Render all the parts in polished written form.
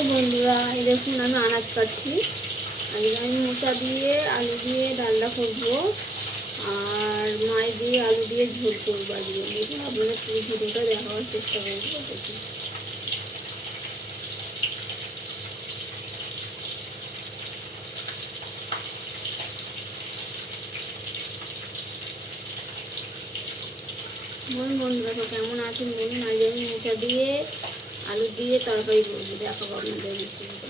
High বন্ধুরা, এই দেখুন আমি আনাজ কাটছি। আজকে আমি মোচা দিয়ে আলু দিয়ে ডালনা করবো আর মাই দিয়ে আলু দিয়ে ঝোল করবো। আজকে দেখুন আপনাদের পুরো ভিডিওটা দেখাবার চেষ্টা করবো। দেখুন বন্ধুরা তো কেমন আছেন বলুন। আজকে আমি মোচা দিয়ে আলু দিয়ে তরকারি করবো, দেখাবো আপনাদের রেসিপিটা।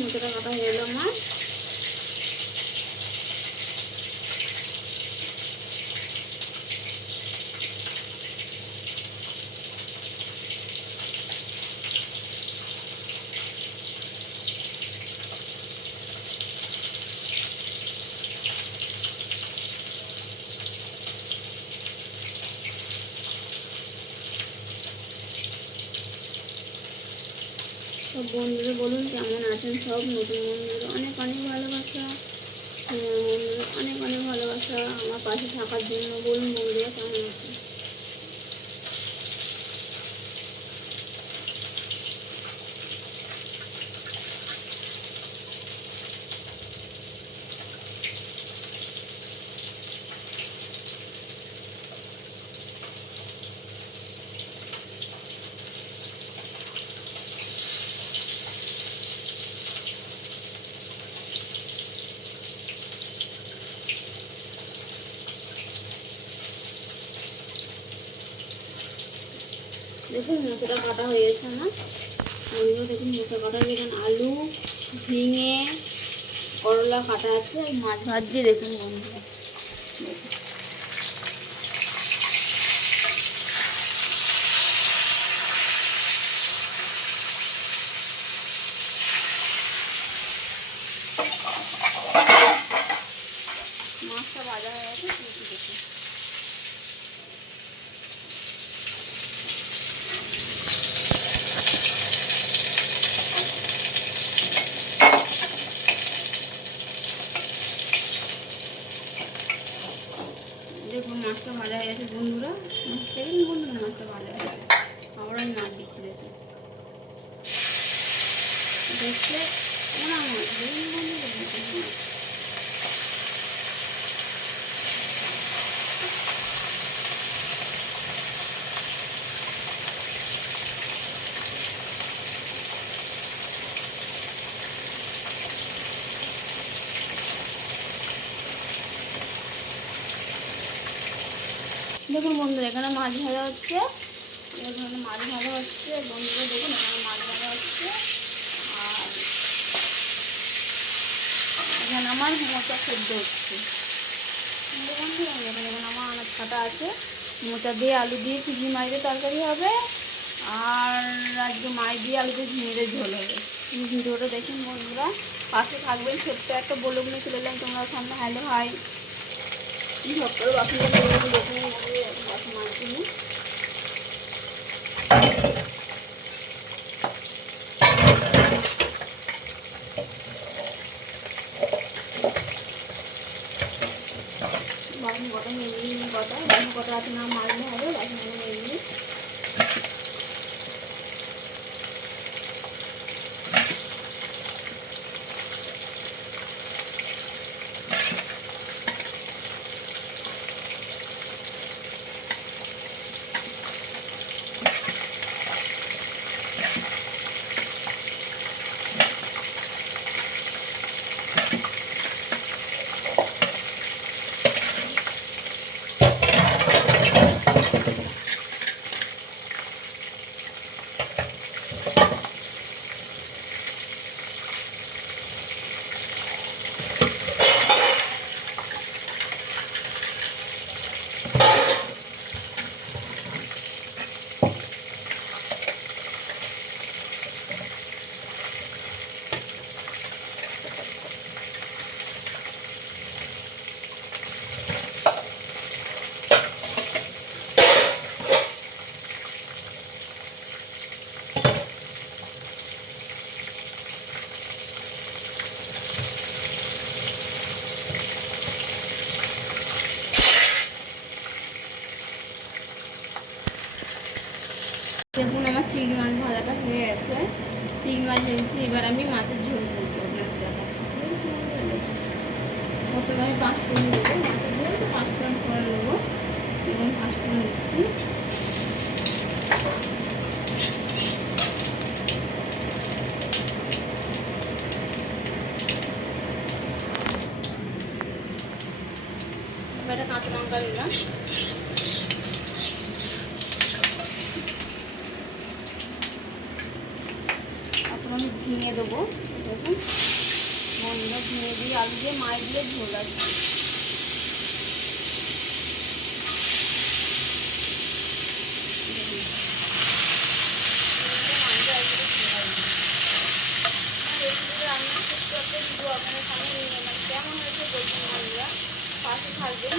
মোচাটা কাটা হয়ে গেল আমার। তো বন্ধুরা বলুন কেমন আছেন সব। নতুন বন্ধুরা অনেক অনেক ভালোবাসা, বন্ধুরা অনেক অনেক ভালোবাসা আমার পাশে থাকার জন্য। বলুন বন্ধুরা কেমন আছেন। দেখুন মোচাটা কাটা হয়ে গেছে আমার। বন্ধুরা দেখুন মোচা কাটা হয়ে গেছে। আলু, ঝিঙে, করলা কাটা আছে, মাছ ভাজছি। দেখুন বন্ধুরা মাছটা ভাজা হয়ে গেছে। দেখুন দেখুন মাছটা ভাজা হয়ে গেছে বন্ধুরা। দেখুন বন্ধুরা মাছটা ভাজা হয়ে গেছে। আবার আমি মাছ দিচ্ছি। দেখুন দেখতে পোনা মাছ। দেখুন বন্ধুরা মাছ দেখুন বন্ধুরা এখানে মাছ ভাজা হচ্ছে। এখানে মাছ ভাজা হচ্ছে বন্ধুরা। দেখুন এখানে মাছ ভাজা হচ্ছে আর এখানে আমার মোচা সেদ্ধ হচ্ছে। বন্ধুরা এখানে আমার আনাজ কাটা আছে। মোচা দিয়ে আলু দিয়ে চিংড়ি মাছের তরকারি হবে আর আজকে মাছ দিয়ে আলু দিয়ে ঝিঙে ঝোল হবে। ভিডিওটা দেখুন বন্ধুরা, পাশে থাকবেন। ছোট্ট একটা বলুক নিয়ে চলে এলাম তোমরা সামনে। হ্যালো হাই সব করে বাসনটা দেখুন বাসন মাছগুলো। বাসন কটা মেয়ে কটা বাসন কটা আছে না মারলে হবে। বাসন মেয়ে দেখুন আমার চিংড়ি মাছ ভাজাটা হয়ে গেছে। চিংড়ি মাছ ভেজেছি, এবার আমি মাছের ঝোল করবো, আপনাদের দেখাচ্ছি। প্রথমে আমি 5 ফোড়ন দেবো, মাছের ঝোল তো 5 ফোড়ন করে নেবো এবং 5 ফোড়ন দিচ্ছি। এবার একটা কাঁচা লঙ্কা দিলাম, তারপর আমি ঝিঙে দেবো। দেখুন বন্ধুরা, ঝিঙে দিয়ে আলু দিয়ে মাছ দিয়ে ঝোল আছে। রান্না করতে একটা ভিডিও আপনাদের সামনে নিয়ে এলাম, কেমন হয়েছে বলছেন বন্ধুরা, পাশে থাকবেন।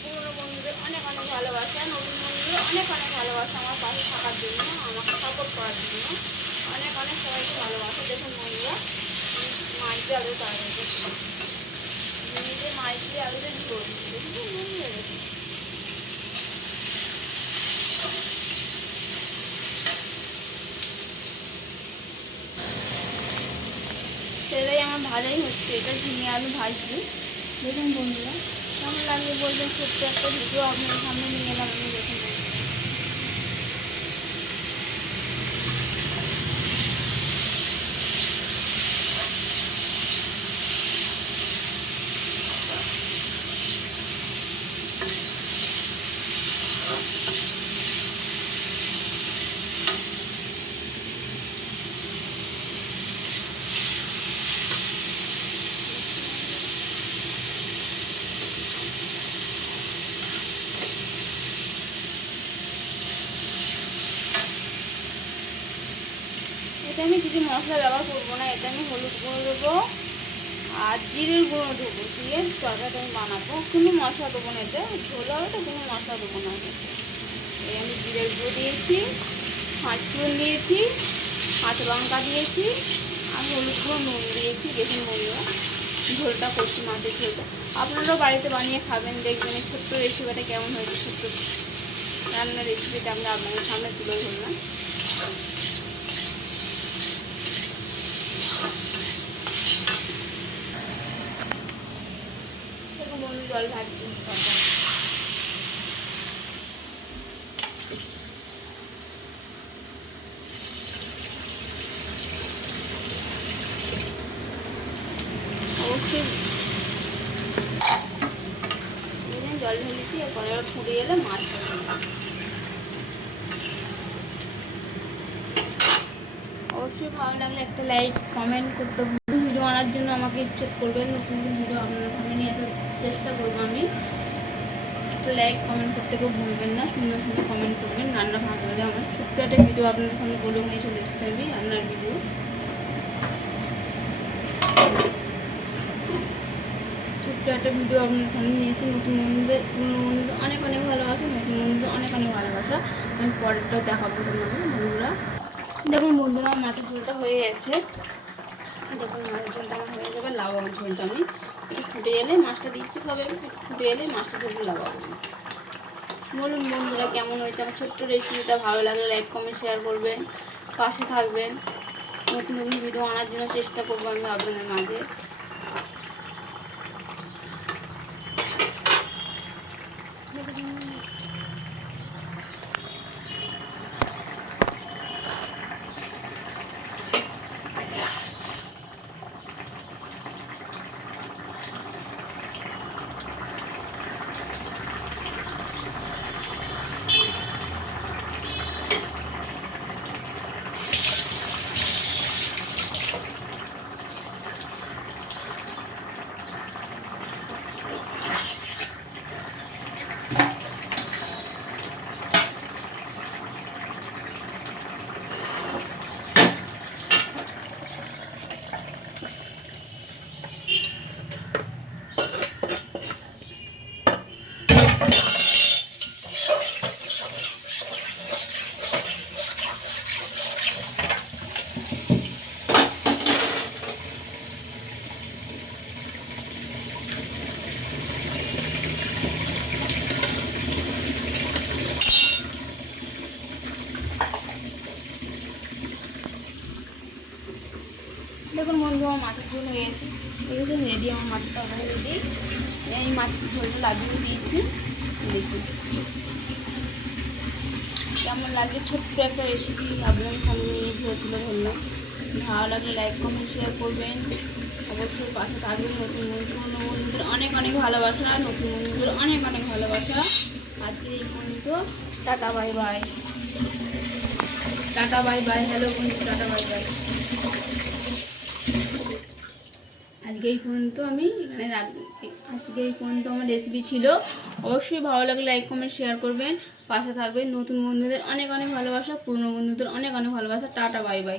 পুরোনো বন্ধুদের অনেক অনেক ভালোবাসা, নতুন বন্ধুদের অনেক অনেক ভালোবাসা আমার পাশে থাকার জন্য, আমাকে সাপোর্ট করার জন্য অনেক অনেক সবাইকে ভালোবাসা। দেখুন বন্ধুরা, মাছ দিয়ে আলু তরকারি করছি, নিজে মাছ দিয়ে আলুতে ঝোল। দেখুন বন্ধুরা, দেখুন সেটাই আমার ভাজাই হচ্ছে, এটা ঝিঙে আলু ভাজছি। দেখুন বন্ধুরা, কেমন লাগবে বলবেন। ছোট্ট একটা ভিডিও আপনার সামনে নিয়ে এলাম আমি। দেখুন এটা আমি কিছু মশলা ব্যবহার করবো না, এটা আমি হলুদ গুঁড়ো দেবো আর জিরের গুঁড়ো দেবো, দিয়ে তরকারিটা আমি বানাবো। কোনো মশলা দেবো না, এটা ঝোল হবে তো কোনো মশলা দেবো না। এই আমি জিরের গুঁড়ো দিয়েছি, 5 ফোড়ন দিয়েছি, কাঁচা লঙ্কা দিয়েছি আর হলুদ গুঁড়ো, নুন দিয়েছি। দেখুন বন্ধুরা, ঝোলটা করছি, মাছের ঝোলটা। আপনারাও বাড়িতে বানিয়ে খাবেন, দেখবেন এই ছোট্ট রেসিপিটা কেমন হয়েছে। ছোট্ট রান্নার রেসিপিটা আমরা আপনাদের সামনে তুলে ধরলাম। জল ভাজছি অবশ্যই, জল ঢেলেছি, এরপরে আবার ফুটে এলে মাছ। অবশ্যই ভালো লাগলে একটা লাইক কমেন্ট করতে, ভিডিও আনার জন্য আমাকে ইচ্ছে করবেন। নতুন নতুন ভিডিও আপনার সামনে নিয়ে আসার চেষ্টা করবো আমি। একটা লাইক কমেন্ট করতে কেউ ভুলবেন না, সুন্দর সুন্দর কমেন্ট করবেন। রান্না ভালো হলে আমার ছোট্ট একটা ভিডিও আপনাদের সামনে বলে নিয়ে চলে এসেছি আমি, রান্নার ভিডিও। ছোট্ট একটা ভিডিও আপনাদের সামনে নিয়েছি। নতুন বন্ধুদের, পুরনো বন্ধুদের অনেক অনেক ভালোবাসা, নতুন বন্ধুদের অনেক অনেক ভালোবাসা। আমি পরেরটাও দেখাবো তোমাদের বন্ধুরা। দেখুন বন্ধুরা, মাছের ঝোলটা হয়ে গেছে। দেখুন মাছের ঝোলটা আমার হয়ে যাবে। লাউয়ার ঝোলটা আমি একটু ফুটে এলে, মাছটা দিচ্ছি সবে, ফুটে এলে মাছটা ঝোলটা লাউয়াবো। বলুন বন্ধুরা কেমন হয়েছে আমার ছোট্ট রেসিপিটা। ভালো লাগলে লাইক কমেন্ট শেয়ার করবেন, পাশে থাকবেন। নতুন নতুন ভিডিও আনার জন্য চেষ্টা করবো আমি আপনাদের মাঝে। দেখুন বন্ধু আমার মাছের ঝোল হয়ে গেছে, দেখেছেন রেডি আমার মাছের তরকারি রেডি। আমি মাছের ঝোলটা লাগিয়ে দিয়েছি। দেখুন কেমন লাগে, ছোট্ট একটা রেসিপি আপনার সামনে নিয়ে তুলে ধরলাম। ভালো লাগলে লাইক কমেন্ট শেয়ার করবেন, অবশ্যই পাশে থাকবেন। নতুন বন্ধুদের অনেক অনেক ভালোবাসা, নতুন বন্ধুদের অনেক অনেক ভালোবাসা। আজকে এই পর্যন্ত, tata bye bye, tata bye bye, hello বন্ধু, টাটা বাই বাই। আজকে এই পর্যন্ত আমি এখানে আজকে এই পর্যন্ত আমার রেসিপি ছিল। অবশ্যই ভালো লাগলে লাইক কমেন্ট শেয়ার করবেন, পাশে থাকবেন। নতুন বন্ধুদের অনেক অনেক ভালোবাসা, পুরনো বন্ধুদের অনেক অনেক ভালোবাসা। Tata bye bye.